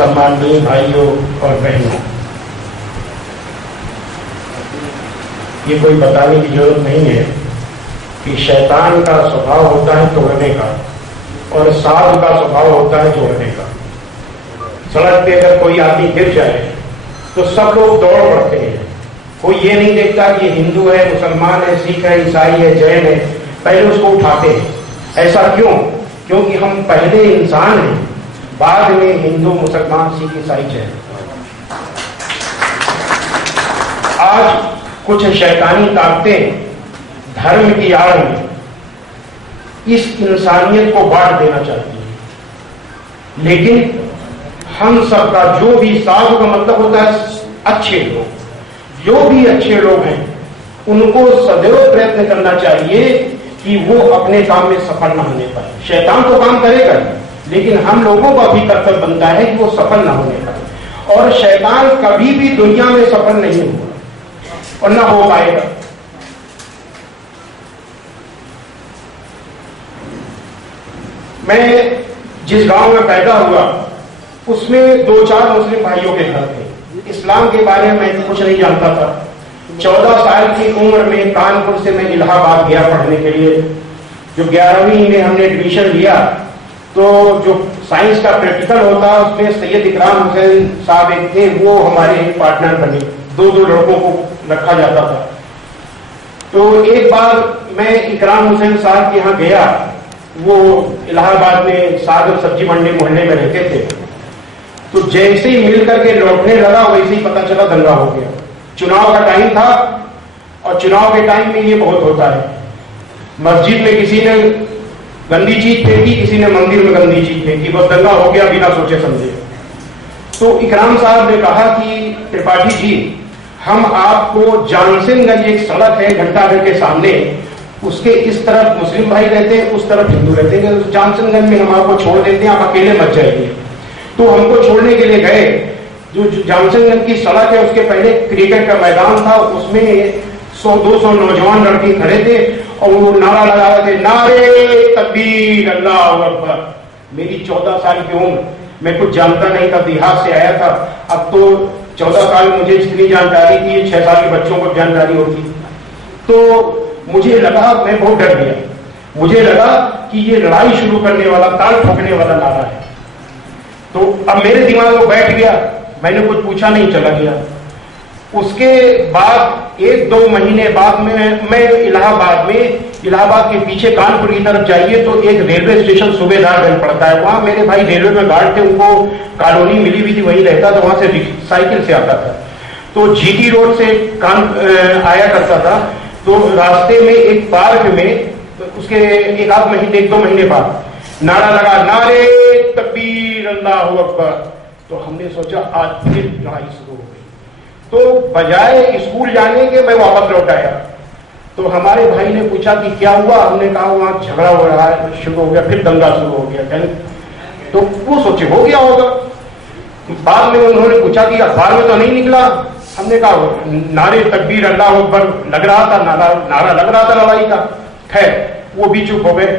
सम्माननीय भाइयों और बहनों, ये कोई बताने की जरूरत नहीं है कि शैतान का स्वभाव होता है तोड़ने का और साधु का स्वभाव होता है जोड़ने का। सड़क पे अगर कोई आदमी गिर जाए तो सब लोग दौड़ पड़ते हैं। कोई ये नहीं देखता कि ये हिंदू है, मुसलमान है, सिख है, ईसाई है, जैन है, पहले उसको उठाते हैं। ऐसा क्यों? क्योंकि हम पहले इंसान हैं, बाद में हिंदू, मुसलमान, सिख, ईसाई, जैन। आज कुछ शैतानी ताकतें धर्म की आड़ में इस इंसानियत को बांट देना चाहती है, लेकिन हम सबका जो भी साधु का मतलब होता है अच्छे लोग, जो भी अच्छे लोग हैं उनको सदैव प्रयत्न करना चाहिए कि वो अपने काम में सफल ना होने पाए। शैतान तो काम करेगा, लेकिन हम लोगों का भी कर्तव्य बनता है कि वो सफल ना होने पाए। और शैतान कभी भी दुनिया में सफल नहीं हुआ और ना हो पाएगा। मैं जिस गांव में पैदा हुआ उसमें 2-4 मुस्लिम भाइयों के घर थे। इस्लाम के बारे में मैं कुछ नहीं जानता था। 14 साल की उम्र में कानपुर से मैं इलाहाबाद गया पढ़ने के लिए। जो 11वीं में हमने एडमिशन लिया तो जो साइंस का प्रैक्टिकल होता उसमें सैयद इकराम हुसैन साहब एक थे, वो हमारे पार्टनर बने। 2-2 लड़कों को रखा जाता था। तो एक बार मैं इकराम हुसैन साहब के यहाँ गया। वो इलाहाबाद में सागर सब्जी मंडी मोहल्ले में रहते थे। तो जैसे ही मिल करके लौटने लगा वैसे ही पता चला दंगा हो गया। चुनाव का टाइम था और चुनाव के टाइम में ये बहुत होता है। मस्जिद में किसी ने गंदी चीज फेंकी, किसी ने मंदिर में गंदी चीज फेंकी, बस दंगा हो गया बिना सोचे समझे। तो इकराम साहब ने कहा कि त्रिपाठी जी, हम आपको जानसिंहगंज एक सड़क है घंटाघर के सामने, उसके इस तरफ मुस्लिम भाई रहते हैं, उस तरफ हिंदू रहते हैं। जानसिंहगंज में हम आपको छोड़ देते हैं, आप अकेले मत जाइए। तो हमको छोड़ने के लिए गए। जो जानसिंहगंज की सड़क है उसके पहले क्रिकेट का मैदान था, उसमें 100-200 नौजवान लड़के खड़े थे और वो नारा लगा रहे थे, नारे तकबीर, अल्लाहू अकबर। मेरी 14 साल की उम्र, मैं कुछ जानता नहीं था, बिहार से आया था। अब तो 14 साल मुझे जितनी जानकारी थी 6 साल के बच्चों को जानकारी होती। तो मुझे लगा, मैं बहुत डर गया। मुझे लगा कि ये लड़ाई शुरू करने वाला, ताल ठोकने वाला नारा है। तो अब मेरे दिमाग में बैठ गया, मैंने कुछ पूछा नहीं, चला गया। उसके बाद 1-2 महीने बाद में मैं इलाहाबाद के पीछे कानपुर की तरफ जाइए तो एक रेलवे स्टेशन सूबेदारगंज पड़ता है। वहां मेरे भाई रेलवे में गार्ड थे, उनको कॉलोनी मिली हुई थी, वहीं रहता था। वहां से साइकिल से आता था। तो जीटी रोड से आया करता था। तो रास्ते में एक पार्क में उसके 1-2 महीने बाद नारा लगा, नारे तकबीर, अल्लाहू अकबर। तो हमने सोचा आज फिर लड़ाई शुरू हो गई। तो बजाय स्कूल जाने के मैं वापस लौट आया। तो हमारे भाई ने पूछा कि क्या हुआ? हमने कहा वहां झगड़ा हो रहा है, शुरू हो गया, फिर दंगा शुरू हो गया। तो वो सोचे हो गया होगा। बाद में उन्होंने पूछा कि अखबार में तो नहीं निकला। हमने कहा नारे तकबीर, अल्लाहू अकबर लग रहा था, नारा लग रहा था लड़ाई का। खैर वो भी चुप हो गए।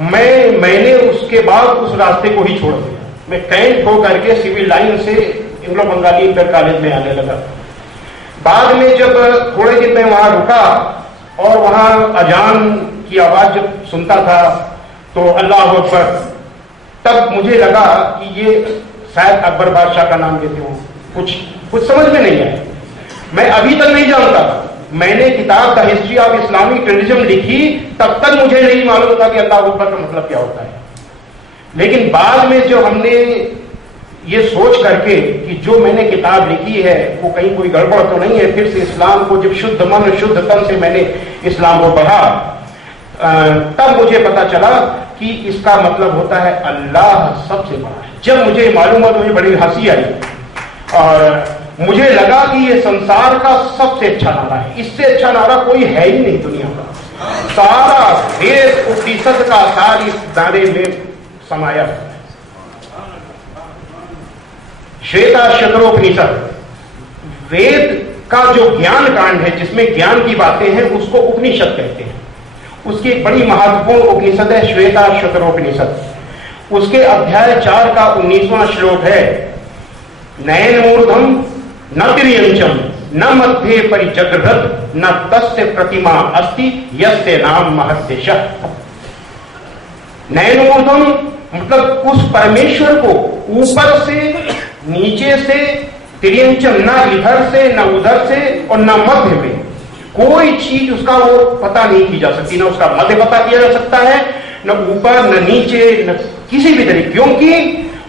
मैंने उसके बाद उस रास्ते को ही छोड़ दिया। मैं कैंट हो करके सिविल लाइन से इंग्लो बंगाली इंटर कॉलेज में आने लगा। बाद में जब थोड़े दिन मैं वहां रुका और वहां अजान की आवाज जब सुनता था तो अल्लाहू अकबर, तब मुझे लगा कि ये शायद अकबर बादशाह का नाम लेते हो। कुछ समझ में नहीं आया। मैं अभी तक नहीं जानता। मैंने किताब द हिस्ट्री ऑफ इस्लामिक ट्रेडिज्म लिखी, तब तक मुझे नहीं मालूम था कि अल्लाह अकबर का मतलब क्या होता है। लेकिन बाद में जो हमने ये सोच करके कि जो मैंने किताब लिखी है वो कहीं कोई गड़बड़ तो नहीं है, फिर से इस्लाम को जब शुद्ध मन शुद्ध तन से मैंने इस्लाम को पढ़ा, तब मुझे पता चला कि इसका मतलब होता है अल्लाह सबसे बड़ा है। जब मुझे मालूम हुआ तो मुझे बड़ी हंसी आई और मुझे लगा कि ये संसार का सबसे अच्छा नारा है। इससे अच्छा नारा कोई है ही नहीं दुनिया का। सारा वेद उपनिषद का सार इस नारे में समाया है। श्वेताश्वतरोपनिषद वेद का जो ज्ञान कांड है, जिसमें ज्ञान की बातें हैं, उसको उपनिषद कहते हैं। उसकी एक बड़ी महत्वपूर्ण उपनिषद है श्वेताश्वतरोपनिषद। उसके अध्याय 4 का 19वां श्लोक है नयन मूर्धम न तिर्यंचम न मध्ये परिजगृहत न तस्य प्रतिमा अस्ति यस्य नाम महद्देशः। नयन मूर्धम मतलब उस परमेश्वर को ऊपर से नीचे से, तिर्यंचम न इधर से न उधर से और न मध्य में, कोई चीज उसका वो पता नहीं की जा सकती, न उसका मध्य पता किया जा सकता है, न ऊपर न नीचे न किसी भी तरीके, क्योंकि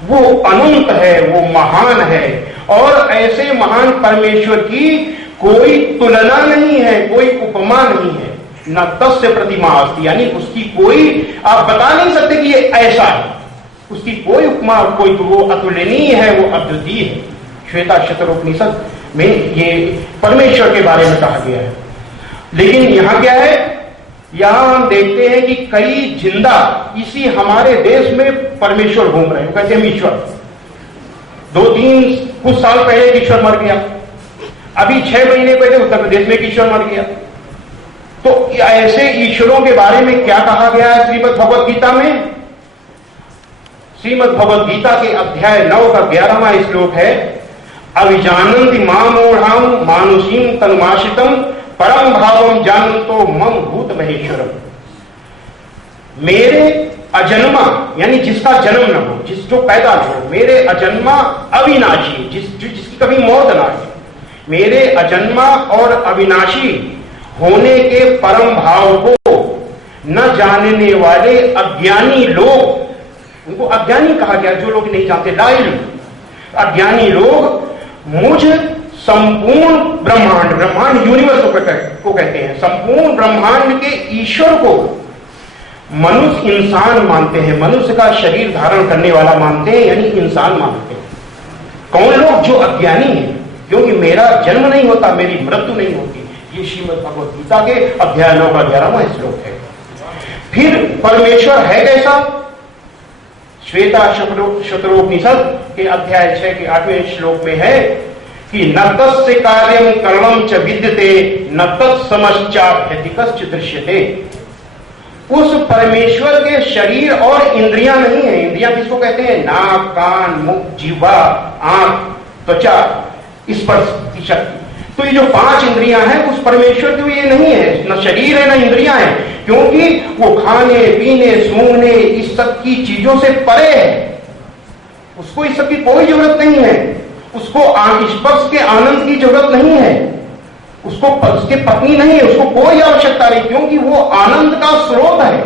वो अनंत है, वो महान है और ऐसे महान परमेश्वर की कोई तुलना नहीं है, कोई उपमा नहीं है। न तस्य प्रतिमा अस्ति, यानी उसकी कोई आप बता नहीं सकते कि ये ऐसा है, उसकी कोई उपमा, कोई वो अतुलनीय है, वो अद्वितीय है। श्वेता शतरोपनिषद में ये परमेश्वर के बारे में कहा गया है। लेकिन यहां क्या है, यहां हम देखते हैं कि कई जिंदा इसी हमारे देश में परमेश्वर घूम रहे हैं, कहते हैं ईश्वर। 2-3 कुछ साल पहले एक ईश्वर मर गया, अभी 6 महीने पहले उत्तर प्रदेश में एक ईश्वर मर गया। तो ऐसे ईश्वरों के बारे में क्या कहा गया है श्रीमद् भगवद गीता में? श्रीमद् भगवद गीता के अध्याय 9 का 11वां श्लोक है, अविजानन्ति मामूढ़ाम मानुषीम तन्माशितम परम भावम जानतो मम भूत महेश्वरम। मेरे अजन्मा, यानी जिसका जन्म न हो, जो पैदा न हो, मेरे अजन्मा अविनाशी, जिसकी कभी मौत ना हो, मेरे अजन्मा और अविनाशी होने के परम भाव को न जानने वाले अज्ञानी लोग, उनको अज्ञानी कहा गया, जो लोग नहीं जानते, लाइल अज्ञानी लोग मुझ संपूर्ण ब्रह्मांड, ब्रह्मांड यूनिवर्स को कहते हैं, संपूर्ण ब्रह्मांड के ईश्वर को मनुष्य इंसान मानते हैं, मनुष्य का शरीर धारण करने वाला मानते हैं, यानी इंसान मानते हैं। कौन लोग? जो अज्ञानी हैं, क्योंकि मेरा जन्म नहीं होता, मेरी मृत्यु नहीं होती। ये श्रीमद् भगवद गीता के अध्याय 9 का 11वां श्लोक है। फिर परमेश्वर है कैसा? श्वेता शतरोपनिषद के अध्याय 6 के 8वें श्लोक में है कि न तस्य कार्यम करणम च विद्यते न तत्समश्चाभ्यति कश्चित् दृश्यते। उस परमेश्वर के शरीर और इंद्रियां नहीं है। इंद्रियां किसको कहते हैं? नाक, कान, मुख, जीवा, आंख, त्वचा, स्पर्श की शक्ति। तो ये जो 5 इंद्रियां हैं उस परमेश्वर की ये नहीं है, न शरीर है न इंद्रियां हैं, क्योंकि वो खाने पीने सूंघने इस सब की चीजों से परे है। उसको इस सब की कोई जरूरत नहीं है, उसको स्पर्श के आनंद की जरूरत नहीं है, उसको उसके पत्नी नहीं है, उसको कोई आवश्यकता नहीं, क्योंकि वो आनंद का स्रोत है,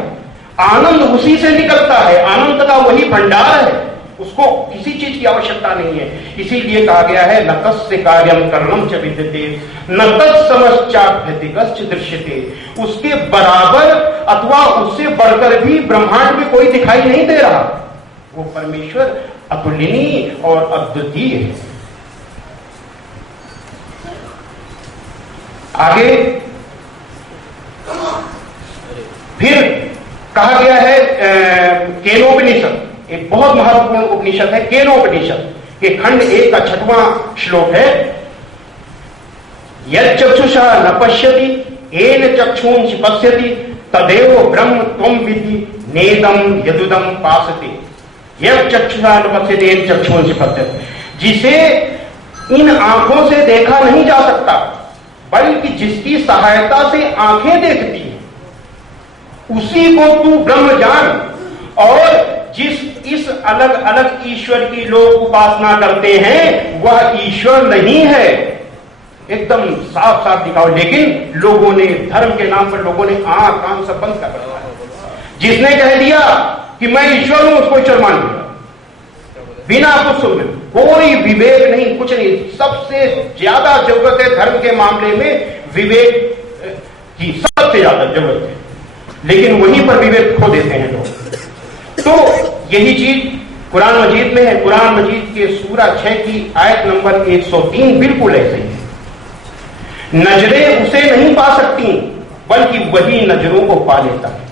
आनंद उसी से निकलता है, आनंद का वही भंडार है, उसको किसी चीज की आवश्यकता नहीं है। इसीलिए कहा गया है न तस्य कार्यम करणम च विद्यते न तत्समश्चाभ्यति कश्चित् दृश्यते। उसके बराबर अथवा उससे बढ़कर भी ब्रह्मांड में कोई दिखाई नहीं दे रहा। वो परमेश्वर अतुलनीय और अद्वितीय है। आगे फिर कहा गया है केनोपनिषद, एक बहुत महत्वपूर्ण उपनिषद है केनोपनिषद के खंड 1 का 6वां श्लोक है, यच्चक्षुषा न पश्यति येन चक्षुंषि पश्यति तदेव ब्रह्म त्वं विद्धि नेदं यदुदं पासते। यच्चक्षुषा न पश्यति येन चक्षुंषि पश्यति, जिसे इन आंखों से देखा नहीं जा सकता, बल्कि जिसकी सहायता से आंखें देखती हैं, उसी को तू ब्रह्म जान। और जिस इस अलग अलग ईश्वर की लोग उपासना करते हैं वह ईश्वर नहीं है, एकदम साफ साफ दिखाओ। लेकिन लोगों ने धर्म के नाम पर लोगों ने आंख कान सब बंद कर रखा है। जिसने कह दिया कि मैं ईश्वर हूं उसको ईश्वर मान लिया, बिना कुछ सुने, कोई विवेक नहीं, कुछ नहीं। सबसे ज्यादा जरूरत है धर्म के मामले में विवेक की, सबसे ज्यादा जरूरत है, लेकिन वहीं पर विवेक खो देते हैं लोग। तो यही चीज कुरान मजीद में है। कुरान मजीद के सूरा 6 की आयत नंबर 103 बिल्कुल ऐसे ही है। नजरें उसे नहीं पा सकती बल्कि वही नजरों को पा लेता है।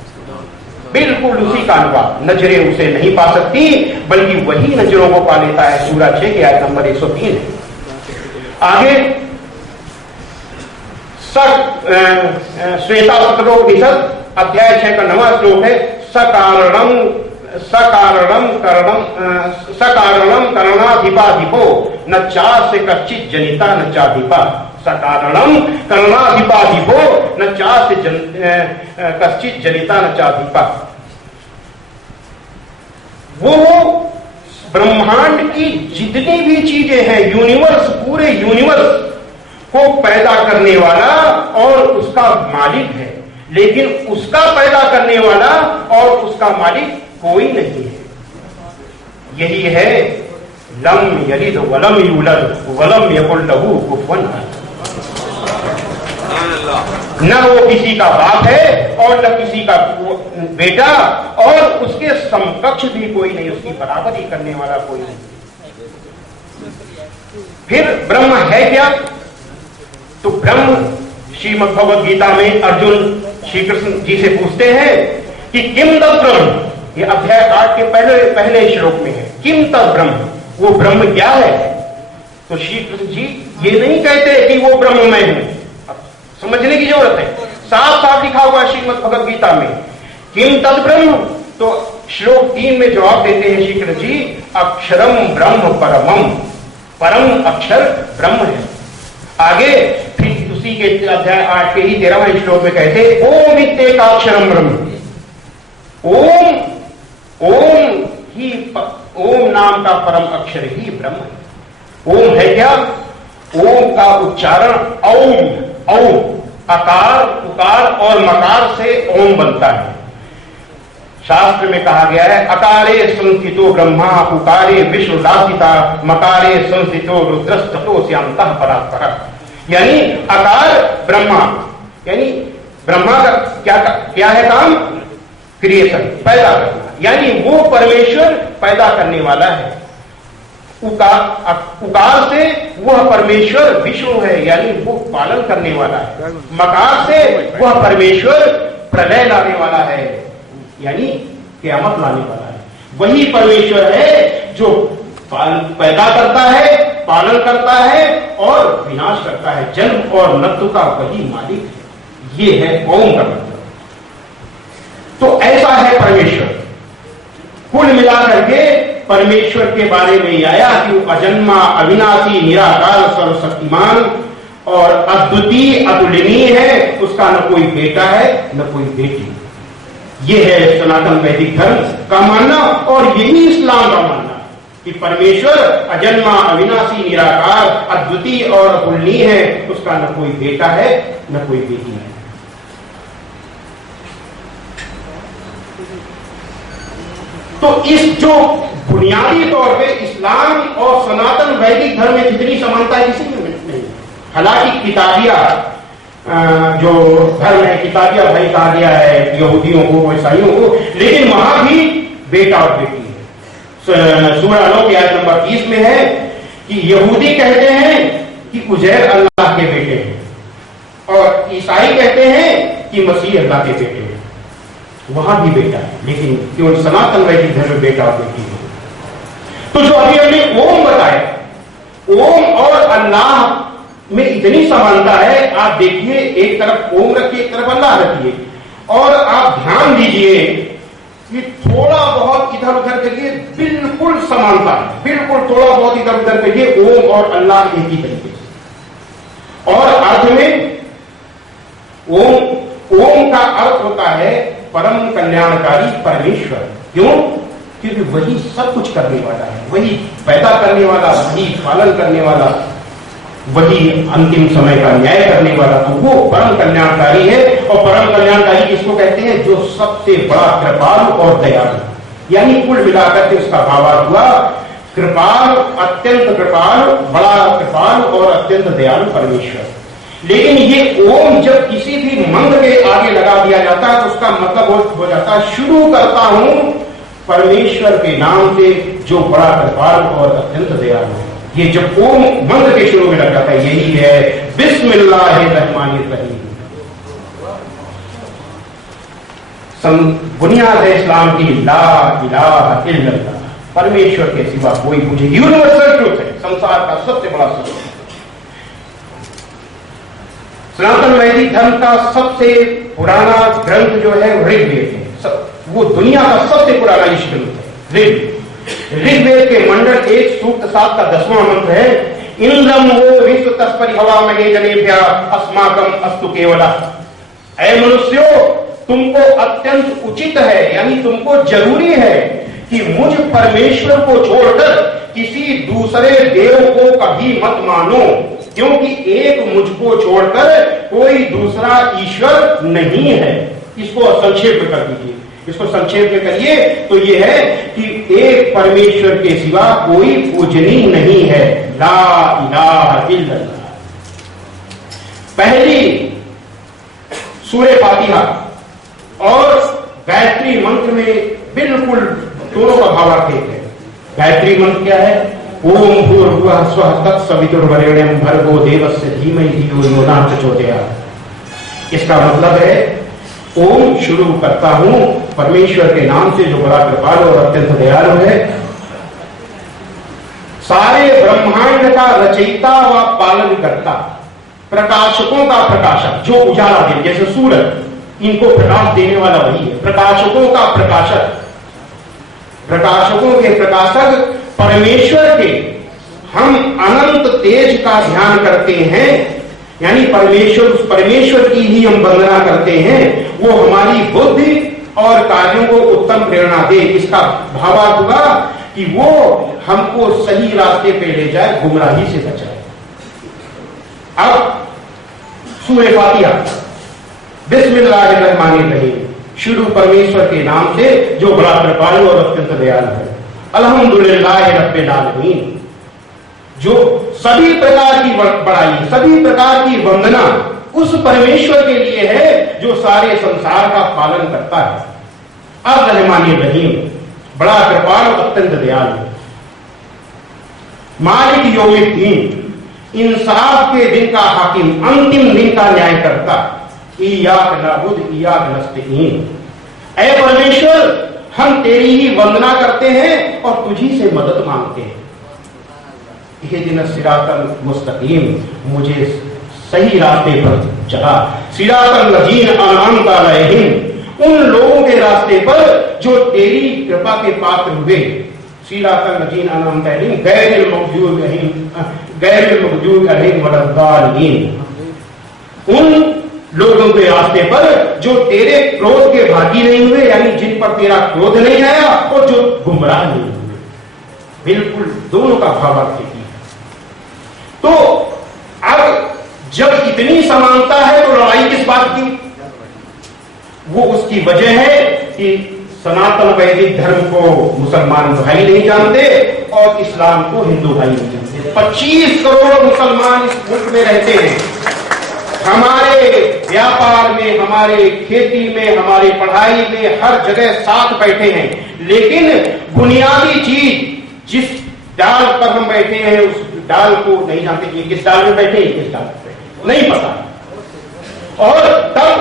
बिल्कुल उसी का अनुवाद, नजरें उसे नहीं पा सकती बल्कि वही नजरों को पा लेता है। सूरा 6 की आयत नंबर 103 है। आगे श्वेता शतरोपनिषद अध्याय 6 का 9वां श्लोक है, सकारणम सकारणम करणाधिपाधिपो न चास्य कश्चित जनिता न चाधिपा। सकारणम करणाधिपाधिपो न चास्य कश्चित जनिता न चाधिपा। वो ब्रह्मांड की जितनी भी चीजें हैं, यूनिवर्स, पूरे यूनिवर्स को पैदा करने वाला और उसका मालिक है, लेकिन उसका पैदा करने वाला और उसका मालिक कोई नहीं है। यही है लम यलिद वलम यूलद वलम यकुल लहू कुफुवन अहद। न वो किसी का बाप है और न किसी का बेटा, और उसके समकक्ष भी कोई नहीं, उसकी बराबरी करने वाला कोई नहीं। फिर ब्रह्म है क्या? तो ब्रह्म श्रीमद् भगवद गीता में अर्जुन श्री कृष्ण जी से पूछते हैं कि किम तत् ब्रह्म। ये अध्याय 8 के पहले श्लोक में है, किम तत् ब्रह्म, वो ब्रह्म क्या है? तो श्री कृष्ण जी ये नहीं कहते कि वो ब्रह्म मैं हूं, समझने की जरूरत है। साफ साफ लिखा हुआ श्रीमद् भगवद गीता में किम तत् ब्रह्म। तो श्लोक 3 में जवाब देते हैं श्री कृष्ण जी, अक्षरम ब्रह्म परमम, परम अक्षर ब्रह्म है। आगे फिर उसी के अध्याय 8 के ही 13वें श्लोक में कहते ओम इत्येकाक्षरम ब्रह्म। ओम नाम का परम अक्षर ही ब्रह्म है। ओम है क्या? ओम का उच्चारण औम, अकार, उकार और मकार से ओम बनता है। शास्त्र में कहा गया है अकारे संस्थितो ब्रह्मा, उकारे विश्वदासिता, मकारे संस्थितो रुद्रस्ततोस्यांतः परात्परः। यानी अकार ब्रह्मा, यानी ब्रह्मा का क्या है काम? क्रिएशन, पैदा करना, यानी वो परमेश्वर पैदा करने वाला है। उकार से वह परमेश्वर विष्णु है, यानी वो पालन करने वाला है। मकार से वह परमेश्वर प्रलय लाने वाला है, यानी क़यामत लाने वाला है। वही परमेश्वर है जो पैदा करता है, पालन करता है और विनाश करता है। जन्म और मृत्यु का वही मालिक है। ये है ओम का मतलब। तो ऐसा है परमेश्वर। कुल मिलाकर के परमेश्वर के बारे में आया कि वो अजन्मा, अविनाशी, निराकार, सर्वशक्तिमान और अद्वितीय, अतुलनीय है। उसका न कोई बेटा है न कोई बेटी। ये है सनातन वैदिक धर्म का मानना, और यही इस्लाम का मानना कि परमेश्वर अजन्मा, अविनाशी, निराकार, अद्वितीय और अतुलनीय है। उसका न कोई बेटा है न कोई बेटी है। तो इस जो बुनियादी तौर पे इस्लाम और सनातन वैदिक धर्म में जितनी समानता है किसी में नहीं। हालांकि किताबिया जो धर्म है, किताबिया भाई कहा गया है यहूदियों को, ईसाइयों को, लेकिन वहां भी बेटा और बेटी है। सूरह नूह की आयत नंबर 30 में है कि यहूदी कहते हैं कि उजैर अल्लाह के बेटे हैं और ईसाई कहते हैं कि मसीह अल्लाह के बेटे हैं। वहां भी बेटा है, लेकिन केवल सनातन वैदिक धर्म में बेटा और बेटी है। तो जो अभी हमने ओम बताया, ओम और अल्लाह में इतनी समानता है। आप देखिए, एक तरफ ओम रखिए, एक तरफ अल्लाह रखिए, और आप ध्यान दीजिए कि थोड़ा बहुत इधर उधर करिए, बिल्कुल समानता है। बिल्कुल थोड़ा बहुत इधर उधर करिए, ओम और अल्लाह एक ही तरीके से। और अर्थ में ओम का अर्थ होता है परम कल्याणकारी परमेश्वर। क्यों? क्योंकि वही सब कुछ करने वाला है, वही पैदा करने वाला, वही पालन करने वाला, वही अंतिम समय का न्याय करने वाला। तो वो परम कल्याणकारी है। और परम कल्याणकारी किसको कहते हैं? जो सबसे बड़ा कृपालु और दयालु। यानी कुल मिलाकर के उसका भावार्थ हुआ कृपाल, अत्यंत कृपाल, बड़ा कृपाल और अत्यंत दयालु परमेश्वर। लेकिन ये ओम जब किसी भी मंत्र के आगे लगा दिया जाता है तो उसका मतलब हो जाता है शुरू करता हूं परमेश्वर के नाम से जो बड़ा कृपाल और अत्यंत दयालु है। ये जब ओम मंत्र के शुरू में लग जाता है, यही है बिस्मिल्लाहिर्रहमानिर्रहीम। बुनियाद है इस्लाम की ला इलाहा इल्लल्लाह। परमेश्वर के सिवा कोई मुझे यूनिवर्सल ट्रूथ है, संसार का सबसे बड़ा सत्य। सनातन वैदिक धर्म का सबसे पुराना ग्रंथ जो है ऋग्वेद है। वो दुनिया का सबसे पुराना ईश ग्रंथ है। ऋग्वेद के मंडल 1 सूक्त 7 का 10वां मंत्र है, इंद्रम वो विश्व तस्परि हवा महे जनेभ्य अस्माकम अस्तु केवला। ऐ मनुष्यों, तुमको अत्यंत उचित है, यानी तुमको जरूरी है कि मुझ परमेश्वर को छोड़कर किसी दूसरे देव को कभी मत मानो, क्योंकि एक मुझको छोड़कर कोई दूसरा ईश्वर नहीं है। इसको संक्षेप में कर दीजिए, इसको संक्षेप में करिए तो यह है कि एक परमेश्वर के सिवा कोई पूजनीय नहीं है। ला इलाहा इल्लल्लाह। पहली सूरे फातिहा और गायत्री मंत्र में बिल्कुल दोनों का भावार्थ एक है। गायत्री मंत्र क्या है? ओम भूर्भुवः स्वः तत्सवितुर्वरेण्यं भर्गो देवस्य धीमहि धियो यो न प्रचोदयात्। इसका मतलब है ओम शुरू करता हूं परमेश्वर के नाम से जो बड़ा कृपालु और अत्यंत दयालु है, सारे ब्रह्मांड का रचयिता व पालन करता, प्रकाशकों का प्रकाशक, जो उजाला दे, जैसे सूरज इनको प्रकाश देने वाला वही है। प्रकाशकों का प्रकाशक, प्रकाशकों के प्रकाशक परमेश्वर के हम अनंत तेज का ध्यान करते हैं, यानी परमेश्वर की ही हम वंदना करते हैं। वो हमारी बुद्धि और कार्यों को उत्तम प्रेरणा दे। इसका भावार्थ हुआ कि वो हमको सही रास्ते पे ले जाए, गुमराही से बचाए। अब सूरे फातिहा, बिस्मिल्लाहिर्रहमानिर्रहीम, शुरू परमेश्वर के नाम से जो बड़ा कृपालु और अत्यंत दयालु है। अल्हम्दुलिल्लाहि रब्बिल आलमीन, जो सभी प्रकार की बड़ाई, सभी प्रकार की वंदना उस परमेश्वर के लिए है जो सारे संसार का पालन करता है। अर्रहमानिर्रहीम, बड़ा कृपालु अत्यंत दयालु। मालिक यौमिद्दीन, इंसाफ के दिन का हाकिम, अंतिम दिन का न्याय करता। इय्याक नअबुदु व इय्याक नस्तईन, ऐ परमेश्वर हम तेरी ही वंदना करते हैं और तुझी से मदद मांगते हैं। इहदिना सिरातल मुस्तकीम, मुझे सही रास्ते पर चला। सिरातल लजीन अनअमत अलैहिम, उन लोगों के रास्ते पर जो तेरी कृपा के पात्र हुए। सिरातल लजीन अनअमत अलैहिम गैरिल मग़ज़ूब अलैहिम वलद्दालिन, उन लोगों के रास्ते पर जो तेरे क्रोध के भागी नहीं हुए, यानी जिन पर तेरा क्रोध नहीं आया और जो गुमराह नहीं हुए। बिल्कुल दोनों का भावार्थ है। तो अब जब इतनी समानता है तो लड़ाई किस बात की? वो उसकी वजह है कि सनातन वैदिक धर्म को मुसलमान भाई नहीं जानते और इस्लाम को हिंदू भाई नहीं जानते। 25 करोड़ मुसलमान इस मुल्क में रहते हैं। हमारे व्यापार में, हमारे खेती में, हमारी पढ़ाई में, हर जगह साथ बैठे हैं, लेकिन बुनियादी चीज जिस डाल पर हम बैठे हैं उस डाल को नहीं जानते। ये किस डाल में बैठे हैं, किस डाल में बैठे, नहीं पता। और तब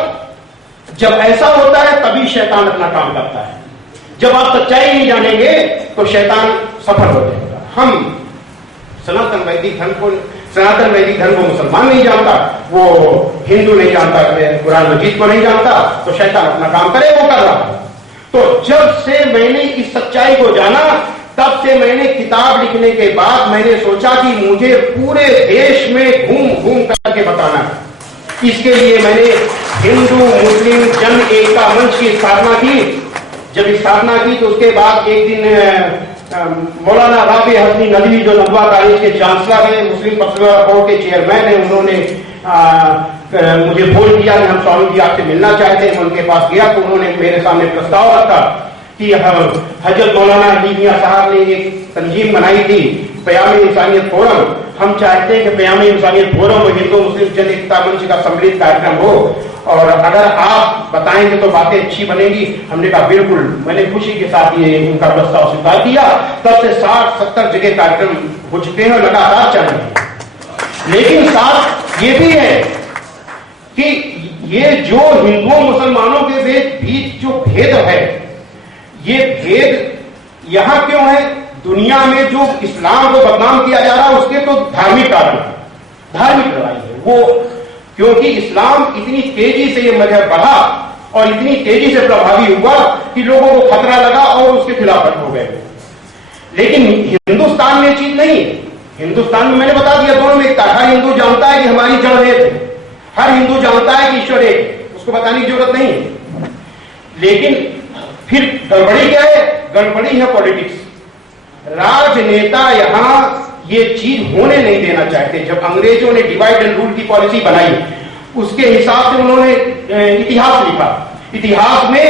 जब ऐसा होता है तभी शैतान अपना काम करता है। जब आप सच्चाई नहीं जानेंगे तो शैतान सफल हो जाएगा। हम सनातन वैदिक धर्म को मुसलमान नहीं जानता, वो हिंदू नहीं जानता, कुरान मजीद को नहीं जानता, तो शैतान अपना काम करे, वो कर रहा है। तो जब से मैंने इस सच्चाई को जाना, तब से मैंने किताब लिखने के बाद मैंने सोचा कि मुझे पूरे देश में घूम घूम करके बताना है। इसके लिए मैंने हिंदू मुस्लिम जन एकता मंच की स्थापना की। जब स्थापना की तो उसके बाद एक दिन मौलाना राबी हसनी नदवी, जो नदवा कॉलेज के चांसलर हैं, मुस्लिम पर्सनल बोर्ड के चेयरमैन हैं, उन्होंने मुझे फोन किया कि हम स्वामी जी आपसे मिलना चाहते हैं। मैं उनके पास गया तो उन्होंने मेरे सामने प्रस्ताव रखा कि हजरत मौलाना अली मियां साहब ने एक तंजीम बनाई थी, क़याम इंसानियत फोरम। हम चाहते हैं कि क़याम इंसानियत फोरम और हिंदू मुस्लिम जन एकता मंच का सम्मिलित कार्यक्रम हो, और अगर आप बताएंगे तो बातें अच्छी बनेगी। हमने कहा बिल्कुल। मैंने खुशी के साथ ये उनका प्रस्ताव स्वीकार किया। तब से 60-70 जगह कार्यक्रम हो चुके हैं और लगातार चल रहे हैं। लेकिन साथ ये भी है कि ये जो हिंदुओं मुसलमानों के बीच जो भेद है, ये भेद यहां क्यों है? दुनिया में जो इस्लाम को बदनाम किया जा रहा है उसके तो धार्मिक कारण, धार्मिक लड़ाई है वो। क्योंकि इस्लाम इतनी तेजी से ये मजहब बढ़ा और इतनी तेजी से प्रभावी हुआ कि लोगों को खतरा लगा और उसके खिलाफ हो गए। लेकिन हिंदुस्तान में चीज नहीं है। हिंदुस्तान में मैंने बता दिया दोनों में एकता। हर हिंदू जानता है कि हमारी जड़ एक है, हर हिंदू जानता है कि ईश्वर एक है, उसको बताने की जरूरत नहीं है। लेकिन फिर गड़बड़ी क्या है? गड़बड़ी है पॉलिटिक्स। राजनेता यहां ये चीज होने नहीं देना चाहते। जब अंग्रेजों ने डिवाइड एंड रूल की पॉलिसी बनाई, उसके हिसाब से उन्होंने इतिहास लिखा। इतिहास में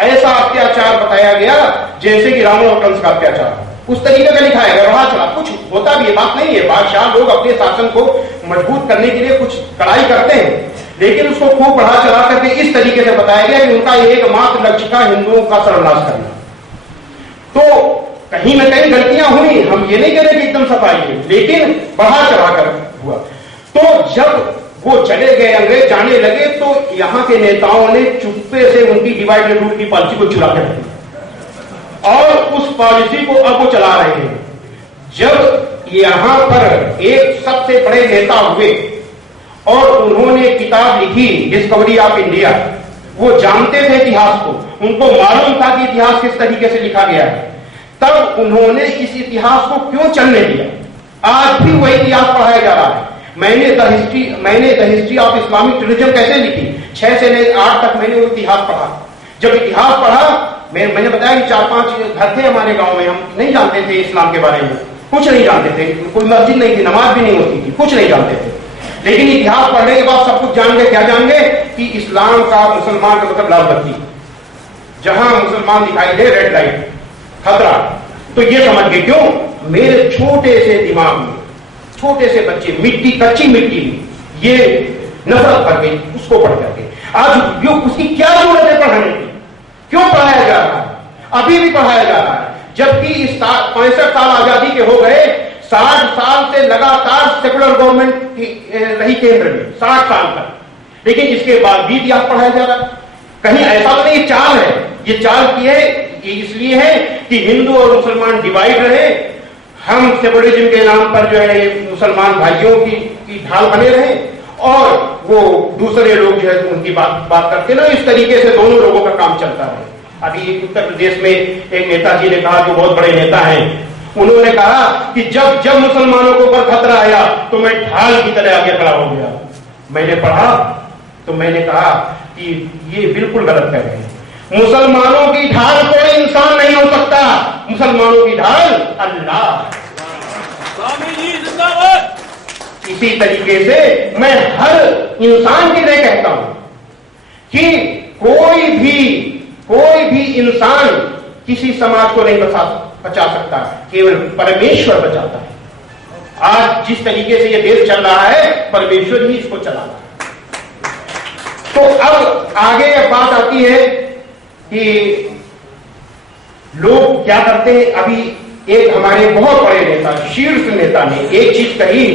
ऐसा अत्याचार बताया गया जैसे कि रावण और कंस का अत्याचार, उस तरीके का लिखाया गया, रहा चला। कुछ होता भी है, बात नहीं है। बादशाह लोग अपने शासन को मजबूत करने के लिए कुछ कड़ाई करते हैं, लेकिन उसको खूब बढ़ा चढ़ा करके इस तरीके से बताया गया कि उनका एकमात्र लक्ष्य था हिंदुओं का सर्वनाश करना। तो कहीं न कहीं गलतियां हुई, हम ये नहीं कह रहे कि एकदम सफाई है, लेकिन बढ़ा चढ़ाकर हुआ। तो जब वो चले गए, अंग्रेज जाने लगे, तो यहां के नेताओं ने चुप्पे से उनकी डिवाइड एंड रूल की पॉलिसी को चुरा कर दिया और उस पॉलिसी को अब वो चला रहे हैं। जब यहां पर एक सबसे बड़े नेता हुए और उन्होंने किताब लिखी डिस्कवरी ऑफ इंडिया, वो जानते थे इतिहास को, उनको मालूम था कि इतिहास किस तरीके से लिखा गया है, तब उन्होंने इस इतिहास को क्यों चलने दिया? आज भी वही इतिहास पढ़ाया जा रहा है। मैंने the history of Islamic religion कैसे लिखी, 6 से 8 तक मैंने वो इतिहास पढ़ा। जब इतिहास पढ़ा, मैंने बताया कि 4-5 घर थे हमारे गांव में, हम नहीं जानते थे इस्लाम के बारे में, कुछ नहीं जानते थे, कोई मस्जिद नहीं थी, नमाज भी नहीं होती थी, कुछ नहीं जानते थे। लेकिन इतिहास पढ़ने के बाद सब कुछ जान गए। क्या जान गए? कि इस्लाम का, मुसलमान का मतलब लाल बत्ती, जहां मुसलमान दिखाई दे रेड लाइट, खतरा। तो ये समझ गए। क्यों? मेरे छोटे से दिमाग में, छोटे से बच्चे मिट्टी, कच्ची मिट्टी में ये नफरत कर गई उसको पढ़ करके। आज उसकी क्या जरूरत है पढ़ाने की? क्यों पढ़ाया जा रहा है? अभी भी पढ़ाया जा रहा है, जबकि इस 65 साल आजादी के हो गए, 60 साल से लगातार सेकुलर गवर्नमेंट रही केंद्र में, 60 साल तक, लेकिन इसके बाद भी इतिहास पढ़ाया जा रहा है। कहीं ऐसा तो नहीं चाल है? ये चाल की है, ये इसलिए है कि हिंदू और मुसलमान डिवाइड रहे, हम सेकुलरिज्म के नाम पर जो है मुसलमान भाइयों की ढाल बने रहे और वो दूसरे लोग जो है उनकी बात करते ना, इस तरीके से दोनों लोगों का काम चलता है। अभी उत्तर प्रदेश में एक नेताजी ने कहा, जो बहुत बड़े नेता हैं, उन्होंने कहा कि जब मुसलमानों के ऊपर खतरा आया तो मैं ढाल की तरह आगे खड़ा हो गया। मैंने पढ़ा तो मैंने कहा कि ये बिल्कुल गलत कह रहे हैं। मुसलमानों की ढाल कोई इंसान नहीं हो सकता, मुसलमानों की ढाल अल्लाह। स्वामी जी जिंदाबाद। इसी तरीके से मैं हर इंसान के लिए कहता हूं कि कोई भी इंसान किसी समाज को नहीं बचा सकता, केवल परमेश्वर बचाता है। आज जिस तरीके से ये देश चल रहा है, परमेश्वर ही इसको चला रहा है। तो अब आगे बात आती है कि लोग क्या करते हैं। अभी एक हमारे बहुत बड़े नेता, शीर्ष नेता ने एक चीज कही,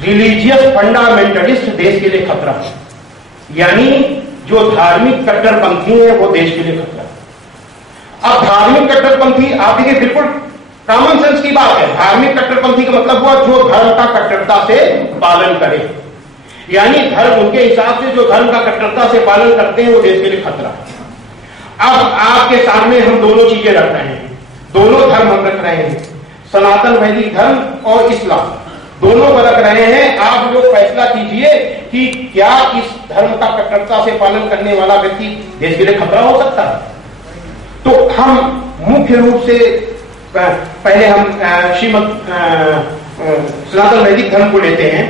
रिलीजियस फंडामेंटलिस्ट देश के लिए खतरा है, यानी जो धार्मिक कट्टरपंथी है वो देश के लिए खतरा है। अब धार्मिक कट्टरपंथी, आप देखिए, बिल्कुल कॉमन सेंस की बात है। धार्मिक कट्टरपंथी का मतलब हुआ जो धर्म का कट्टरता से पालन करे, यानी धर्म, उनके हिसाब से जो धर्म का कट्टरता से पालन करते हैं वो देश के लिए खतरा है। अब आपके सामने हम दोनों चीजें रख रहे हैं, दोनों धर्म हम रख रहे हैं, सनातन वैदिक धर्म और इस्लाम, दोनों को रख रहे हैं। आप लोग फैसला कीजिए कि क्या इस धर्म का कट्टरता से पालन करने वाला व्यक्ति देश के लिए खतरा हो सकता है। तो हम मुख्य रूप से पहले हम श्रीमद सनातन वैदिक धर्म को लेते हैं।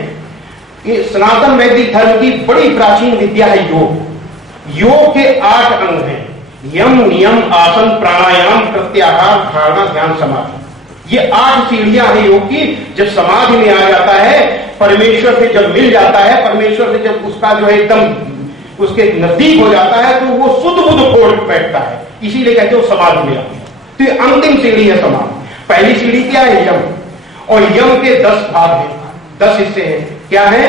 ये सनातन वैदिक धर्म की बड़ी प्राचीन विद्या है योग। योग के 8 अंग हैं, यम, नियम, आसन, प्राणायाम, प्रत्याहार, धारणा, ध्यान, समाधि। ये 8 सीढ़ियां हैं योग की। जब समाधि में आ जाता है, परमेश्वर से जब मिल जाता है, परमेश्वर से जब उसका जो है एकदम उसके नजदीक हो जाता है, तो वो शुद्ध बुद्ध खोल बैठता है, इसीलिए कहते हो समाधि में आते हैं। तो ये अंतिम सीढ़ी है समाधि। पहली सीढ़ी क्या है? यम। और यम के 10 भाग हैं, 10 हिस्से हैं। क्या है?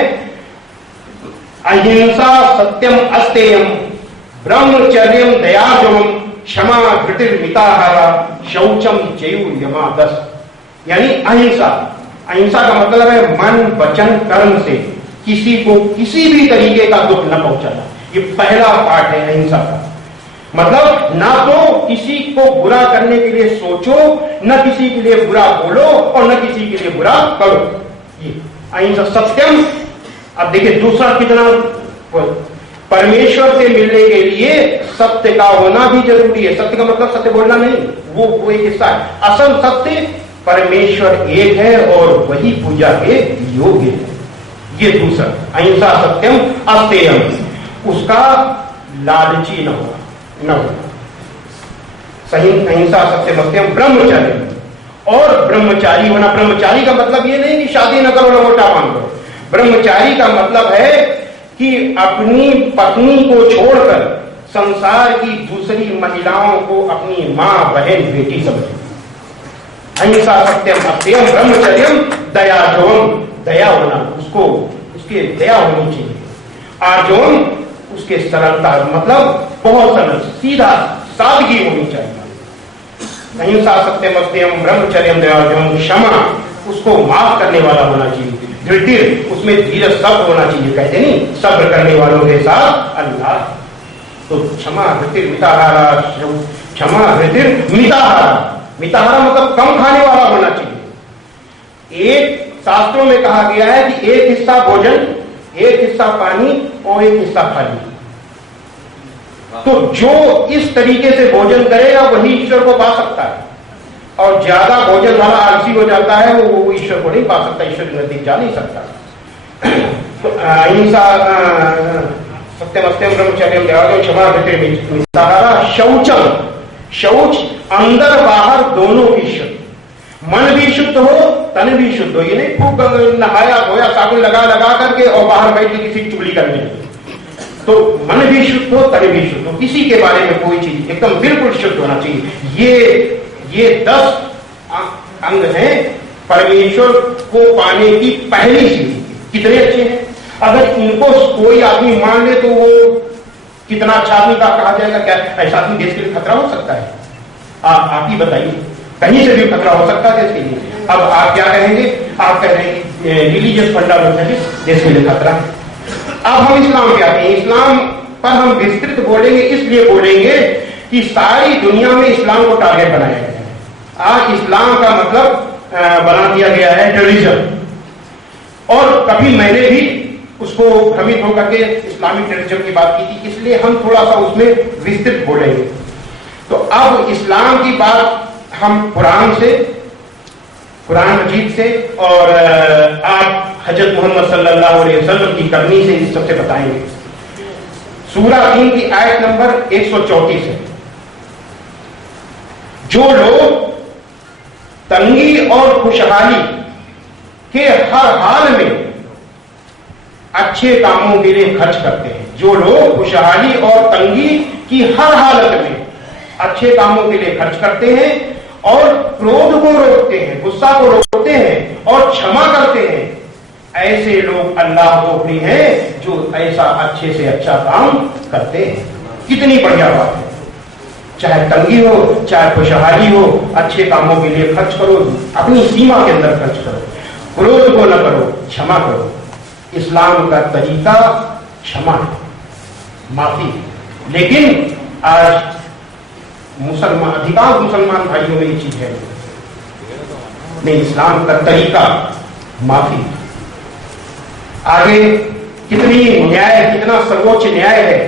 अहिंसा, सत्यम, अस्तेयम, ब्रह्मचर्यम, दयाजम, क्षमा, धृतिर, मिताहारा, शौचम, जयु, यमा। 10 यानी अहिंसा। अहिंसा का मतलब है मन, वचन, कर्म से किसी को किसी भी तरीके का दुख न पहुंचाना। ये पहला पार्ट है अहिंसा का। मतलब ना तो किसी को बुरा करने के लिए सोचो, न किसी के लिए बुरा बोलो और न किसी के लिए बुरा करो। ये अहिंसा सत्यम। अब देखिए दूसरा कितना, परमेश्वर से मिलने के लिए सत्य का होना भी जरूरी है। सत्य का मतलब सत्य बोलना नहीं, वो एक हिस्सा है। असल सत्य परमेश्वर एक है और वही पूजा के योग्य है। ये दूसरा अहिंसा सत्यम अस्तेयम, उसका लालची न होना। सही अहिंसा सत्यम अस्तेयम ब्रह्मचर्य, और ब्रह्मचारी होना। ब्रह्मचारी का मतलब ये नहीं कि शादी न करो लंगोटा बांध करो। ब्रह्मचारी का मतलब है कि अपनी पत्नी को छोड़कर संसार की दूसरी महिलाओं को अपनी मां बहन बेटी समझे। अहिंसा सत्यम अस्तेयम ब्रह्मचर्यम दयाजोम, दया होना, उसको उसके दया होनी चाहिए। आजोम, उसके सरलता, मतलब बहुत सरल सीधा सादगी होनी चाहिए। अहिंसा सत्यम अस्तेयम ब्रह्मचर्यम दयाजोम, क्षमा, उसको माफ करने वाला होना चाहिए। धृतिर, उसमें धीरज सब्र होना चाहिए। कहते नहीं सब्र करने वालों के साथ अल्लाह। तो क्षमा धृतिर मिताहारा, क्षमा धृतिर मिताहारा। मिताहारा मतलब कम खाने वाला होना चाहिए। एक शास्त्रों में कहा गया है कि एक हिस्सा भोजन, एक हिस्सा पानी और एक हिस्सा खाली। तो जो इस तरीके से भोजन करेगा वही ईश्वर को पा सकता है, और ज्यादा भोजन वाला आलसी हो जाता है वो ईश्वर को नहीं पा सकता, ईश्वर के नजदीक जा नहीं सकता। तो अहिंसा सत्यम अस्तेयम ब्रह्मचर्यम दयाजोम क्षमा धृतिर मिताहारा शौचम, शौच अंदर बाहर दोनों की शुद्ध, मन भी शुद्ध हो तन भी शुद्ध हो। ये नहीं खूब नहाया धोया साबुन लगा लगा करके और बाहर बैठ के किसी चुगली करने। तो मन भी शुद्ध हो तन भी शुद्ध हो, किसी के बारे में कोई चीज एकदम बिल्कुल शुद्ध होना चाहिए। ये 10 अंग हैं परमेश्वर को पाने की पहली सीढ़ी। कितने अच्छे हैं, अगर इनको कोई आदमी मान ले तो वो कितना अच्छा आदमी का कहा जाएगा। क्या ऐसा आदमी देश के लिए खतरा हो सकता है? आप ही बताइए, कहीं से भी खतरा हो सकता है देश के लिए। अब आप क्या कहेंगे? आप कह रहे हैं रिलीजियस फंडामेंटलिस्ट देश के लिए खतरा है। अब हम इस्लाम पे आते हैं। इस्लाम पर हम विस्तृत बोलेंगे, इसलिए बोलेंगे कि सारी दुनिया में इस्लाम को टारगेट बनाया गया है। आज इस्लाम का मतलब बना दिया गया है टेररिज्म, और कभी मैंने भी उसको भ्रमित होकर के इस्लामिक टेररिज्म की बात की थी, इसलिए हम थोड़ा सा उसमें विस्तृत बोलेंगे। तो अब इस्लाम की बात हम कुरान से, कुरान मजीद से, और आप हजरत मोहम्मद सल्लल्लाहु अलैहि वसल्लम की करनी से इस सबसे बताएंगे। सूरा 3 की आयत नंबर 134 है। जो लोग तंगी और खुशहाली के हर हाल में अच्छे कामों के लिए खर्च करते हैं, जो लोग खुशहाली और तंगी की हर हालत में अच्छे कामों के लिए खर्च करते हैं और क्रोध को रोकते हैं, गुस्सा को रोकते हैं और क्षमा करते हैं, ऐसे लोग अल्लाह को प्रिय हैं जो ऐसा अच्छे से अच्छा काम करते हैं। कितनी बढ़िया बात है। चाहे तंगी हो चाहे खुशहाली हो, अच्छे कामों के लिए खर्च करो, अपनी सीमा के अंदर खर्च करो, क्रोध को न करो, क्षमा करो। इस्लाम का तरीका क्षमा है, माफी। लेकिन आज मुसलमान, अधिकांश मुसलमान भाइयों में ये चीज है नहीं। इस्लाम का तरीका माफी। आगे कितनी न्याय, कितना सर्वोच्च न्याय है।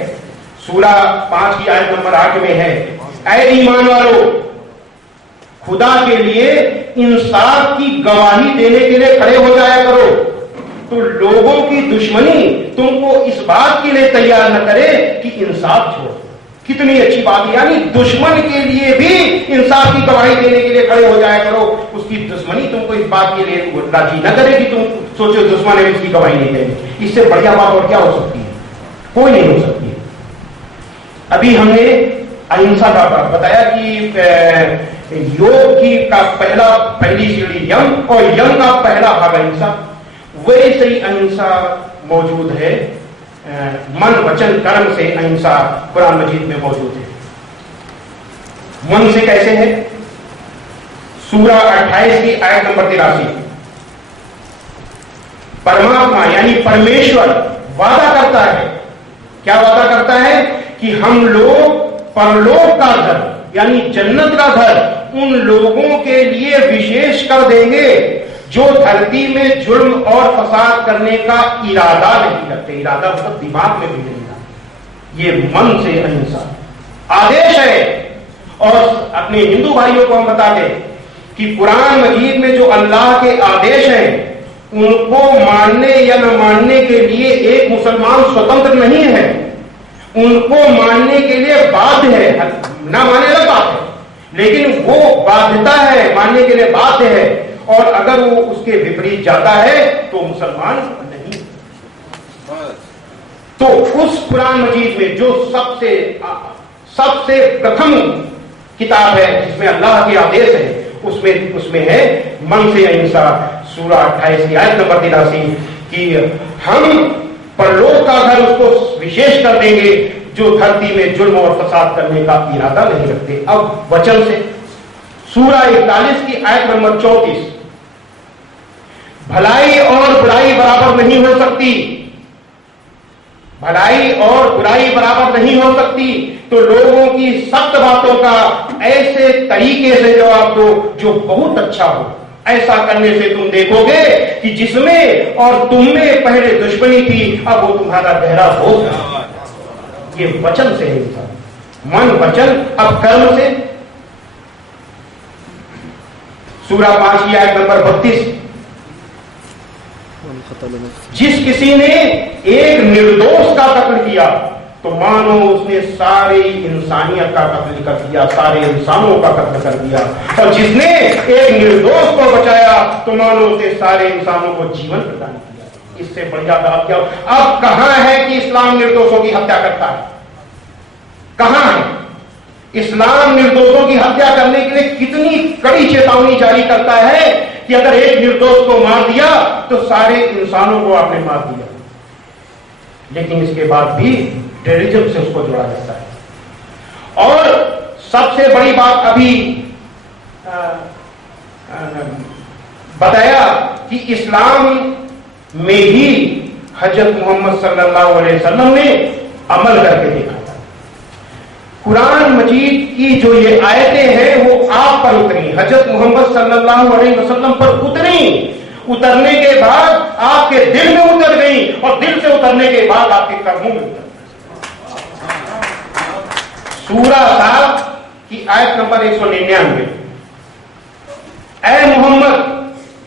सूरा 5 की आयत नंबर 8 में है, ऐ ईमान वालों, खुदा के लिए इंसाफ की गवाही देने के लिए खड़े हो जाया करो, तो लोगों की दुश्मनी तुमको इस बात के लिए तैयार न करे कि इंसाफ छोड़ो। कितनी अच्छी बात है, यानी दुश्मन के लिए भी इंसाफ की गवाही देने के लिए खड़े हो जाया करो। उसकी दुश्मनी तुमको इस बात के लिए राजी न करे कि तुम सोचो दुश्मन है उसकी गवाही नहीं देंगे। इससे बढ़िया बात और क्या हो सकती है? कोई नहीं हो सकती है। अभी हमने अहिंसा का बताया कि योग की का पहली सीढ़ी यम, और यम का पहला भाग अहिंसा। वैसे ही अहिंसा मौजूद है, मन वचन कर्म से अहिंसा कुरान मजीद में मौजूद है। मन से कैसे है? सूरा 28 की आयत नंबर 83, परमात्मा यानी परमेश्वर वादा करता है क्या वादा करता है कि हम लोग परलोक का घर यानी जन्नत का घर उन लोगों के लिए विशेष कर देंगे जो धरती में जुर्म और फसाद करने का इरादा नहीं करते। इरादा मतलब दिमाग में भी नहीं आता, ये मन से अहिंसा आदेश है। और अपने हिंदू भाइयों को हम बता दें कि कुरान मजीद में जो अल्लाह के आदेश हैं उनको मानने या न मानने के लिए एक मुसलमान स्वतंत्र नहीं है, उनको मानने के लिए बाध्य है। ना माने अलग बात है, लेकिन वो बाध्यता है, मानने के लिए बाध्य है। और अगर वो उसके विपरीत जाता है तो मुसलमान नहीं। तो उस कुरान मजीद में जो सबसे प्रथम किताब है जिसमें अल्लाह के आदेश है उसमें है मन से अहिंसा। सूरा 28 की आयत नंबर 83 कि हम परलोक का घर उसको विशेष कर देंगे जो धरती में जुल्म और फसाद करने का इरादा नहीं रखते। अब वचन से सूरा 41 की आयत नंबर 34, भलाई और बुराई बराबर नहीं हो सकती, भलाई और बुराई बराबर नहीं हो सकती, तो लोगों की सख्त बातों का ऐसे तरीके से जवाब दो जो बहुत अच्छा हो। ऐसा करने से तुम देखोगे कि जिसमें और तुम में पहले दुश्मनी थी अब वो तुम्हारा गहरा दोस्त है। ये वचन से है इंसान, मन वचन। अब कर्म से सूरा 5 की आयत नंबर 32, जिस किसी ने एक निर्दोष का कत्ल किया तो मानो उसने सारे इंसानियत का कत्ल कर दिया, सारे इंसानों का कत्ल कर दिया। और जिसने एक निर्दोष को बचाया तो मानो उसने सारे इंसानों को जीवन प्रदान किया। इससे बढ़िया बात क्या? अब कहां है कि इस्लाम निर्दोषों की हत्या करता है? कहां है? इस्लाम निर्दोषों की हत्या करने के लिए कितनी कड़ी चेतावनी जारी करता है कि अगर एक निर्दोष को मार दिया तो सारे इंसानों को आपने मार दिया। लेकिन इसके बाद भी टेररिज्म से उसको जोड़ा जाता है। और सबसे बड़ी बात अभी बताया कि इस्लाम में ही हजरत मोहम्मद सल्लल्लाहु अलैहि वसल्लम ने अमल करके देखा था। कुरान मजीद की जो ये आयतें हैं वो आप पर उतरी, हजरत मोहम्मद सल्लल्लाहु अलैहि वसल्लम पर उतरी। उतरने के बाद आपके दिल में उतर गई और दिल से उतरने के बाद आपके कर्मों में उतर गई। सूरा 7 की आयत नंबर 199, ऐ मोहम्मद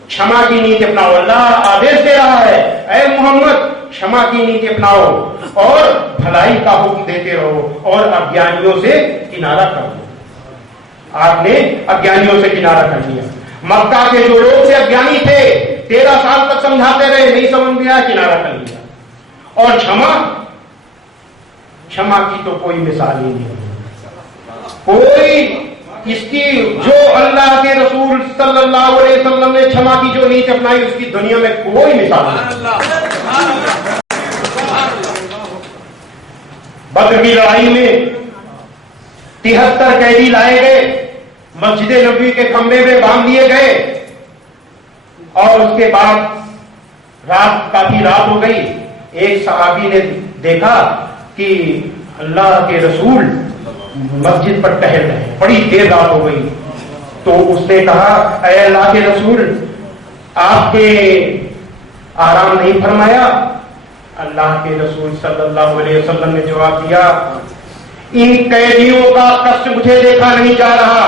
क्षमा की नीति अपनाओ। अल्लाह आदेश दे रहा है, ऐ मोहम्मद क्षमा की नीति अपनाओ और भलाई का हुक्म देते रहो और अज्ञानियों से किनारा कर दो। आपने अज्ञानियों से किनारा कर लिया। मक्का के जो लोग थे अज्ञानी थे, 13 साल तक समझाते रहे, नहीं समझ में आया, किनारा कर लिया। और क्षमा की तो कोई मिसाल ही नहीं, कोई इसकी जो अल्लाह के रसूल सल्लल्लाहु अलैहि वसल्लम ने क्षमा की जो नीति अपनाई उसकी दुनिया में कोई मिसाल नहीं। बद्र की लड़ाई में 73 कैदी लाए गए, मस्जिद नबवी के खंबे में बांध दिए गए और उसके बाद काफी रात हो गई। एक सहाबी ने देखा कि अल्लाह के रसूल मस्जिद पर टहल रहे, बड़ी देर रात हो गई। तो उसने कहा, ऐ अल्लाह के रसूल आपने आराम नहीं फरमाया? अल्लाह के रसूल सल्लल्लाहु अलैहि वसल्लम ने जवाब दिया, इन कैदियों का कष्ट मुझे देखा नहीं जा रहा,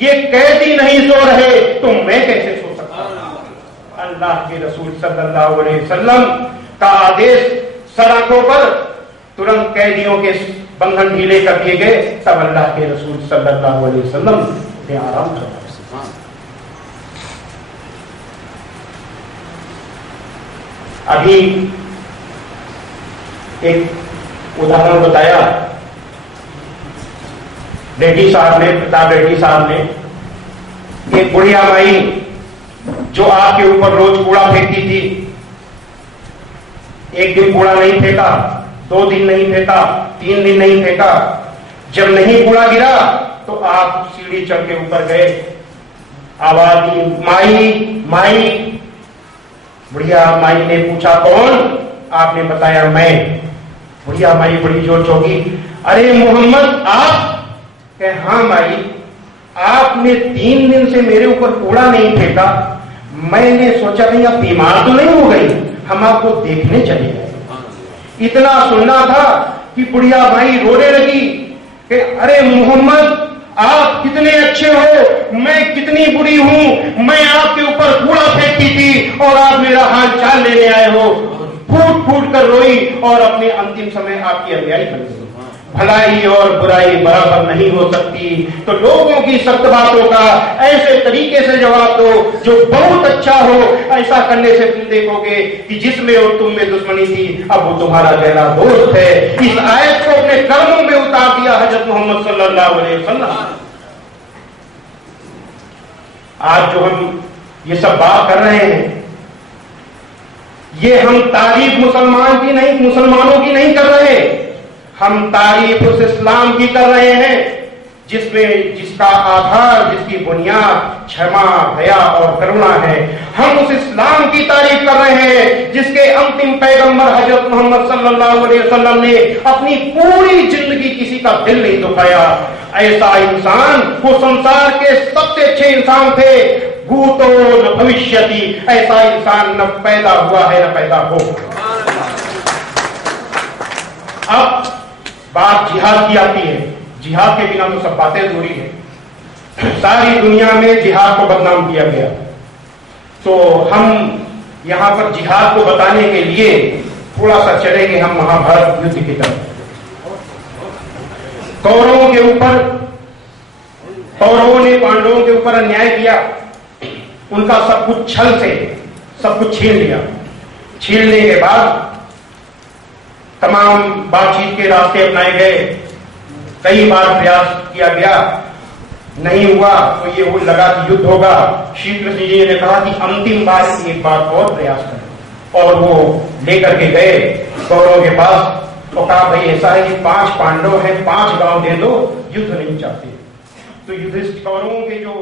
ये कैदी नहीं सो रहे तो मैं कैसे सो सकता हूं? अल्लाह के रसूल सल्लल्लाहु अलैहि वसल्लम का आदेश, सड़कों पर तुरंत कैदियों के बंधन ढीले कर दिए गए। तब अल्लाह के रसूल सल्लल्लाहु अलैहि वसल्लम ने आराम किया। अभी एक उदाहरण बताया रेड्डी साहब ने, प्रताप रेड्डी साहब ने। एक बुढ़िया माई जो आपके ऊपर रोज कूड़ा फेंकती थी, एक दिन कूड़ा नहीं फेंका, 2 दिन नहीं फेंका, 3 दिन नहीं फेंका। जब नहीं कूड़ा गिरा तो आप सीढ़ी चढ़ के ऊपर गए, आवाज दी, माई माई। बुढ़िया माई ने पूछा, कौन? आपने बताया, मैं। बुढ़िया माई बड़ी जोर चौकी, अरे मोहम्मद आप? कहे हाँ माई, आपने 3 दिन से मेरे ऊपर कूड़ा नहीं फेंका, मैंने सोचा कहीं आप बीमार तो नहीं हो गई, हम आपको देखने चले गए। इतना सुनना था कि बुढ़िया माई रोने लगी कि अरे मोहम्मद आप कितने अच्छे हो, मैं कितनी बुरी हूं, मैं आपके ऊपर कूड़ा फेंकती थी और आप मेरा हाल चाल लेने आए हो। फूट फूट कर रोई और अपने अंतिम समय आपकी अनुयायी बन गई। भलाई और बुराई बराबर नहीं हो सकती, तो लोगों की सख्त बातों का ऐसे तरीके से जवाब दो जो बहुत अच्छा हो। ऐसा करने से तुम देखोगे कि जिसमें और तुम में दुश्मनी थी, अब वो तुम्हारा गहरा दोस्त है। इस आयत को अपने कर्मों में उतार दिया हजरत मोहम्मद सल्लल्लाहु अलैहि वसल्लम। आज जो हम ये सब बात कर रहे हैं, ये हम तारीफ मुसलमानों की नहीं कर रहे, हम तारीफ उस इस्लाम की कर रहे हैं जिसका आधार, जिसकी बुनियाद क्षमा, दया और करुणा है। हम उस इस्लाम की तारीफ कर रहे हैं जिसके अंतिम पैगंबर हजरत मोहम्मद सल्लल्लाहु अलैहि वसल्लम ने अपनी पूरी जिंदगी किसी का दिल नहीं दुखाया। ऐसा इंसान वो संसार के सबसे अच्छे इंसान थे। भूतो न भविष्यति, ऐसा इंसान न पैदा हुआ है न पैदा होगा। अब बात जिहाद की आती है। जिहाद के बिना तो सब बातें अधूरी है। सारी दुनिया में जिहाद को बदनाम किया गया, तो हम यहां पर जिहाद को बताने के लिए थोड़ा सा चलेंगे हम महाभारत युद्ध की तरफ। कौरवों ने पांडवों के ऊपर अन्याय किया, उनका सब कुछ छल से सब कुछ छीन लिया। छीनने के बाद तमाम बातचीत के रास्ते अपनाए गए, कई बार प्रयास किया गया, नहीं हुआ तो ये वो लगा कि युद्ध होगा। श्री कृष्ण जी ने कहा कि अंतिम बार एक बार और प्रयास करें, और वो लेकर के गए कौरवों के पास तो कहा भाई ऐसा है कि 5 पांडव हैं, 5 गांव दे दो, युद्ध नहीं चाहते। तो युधिष्ठिर कौरवों के जो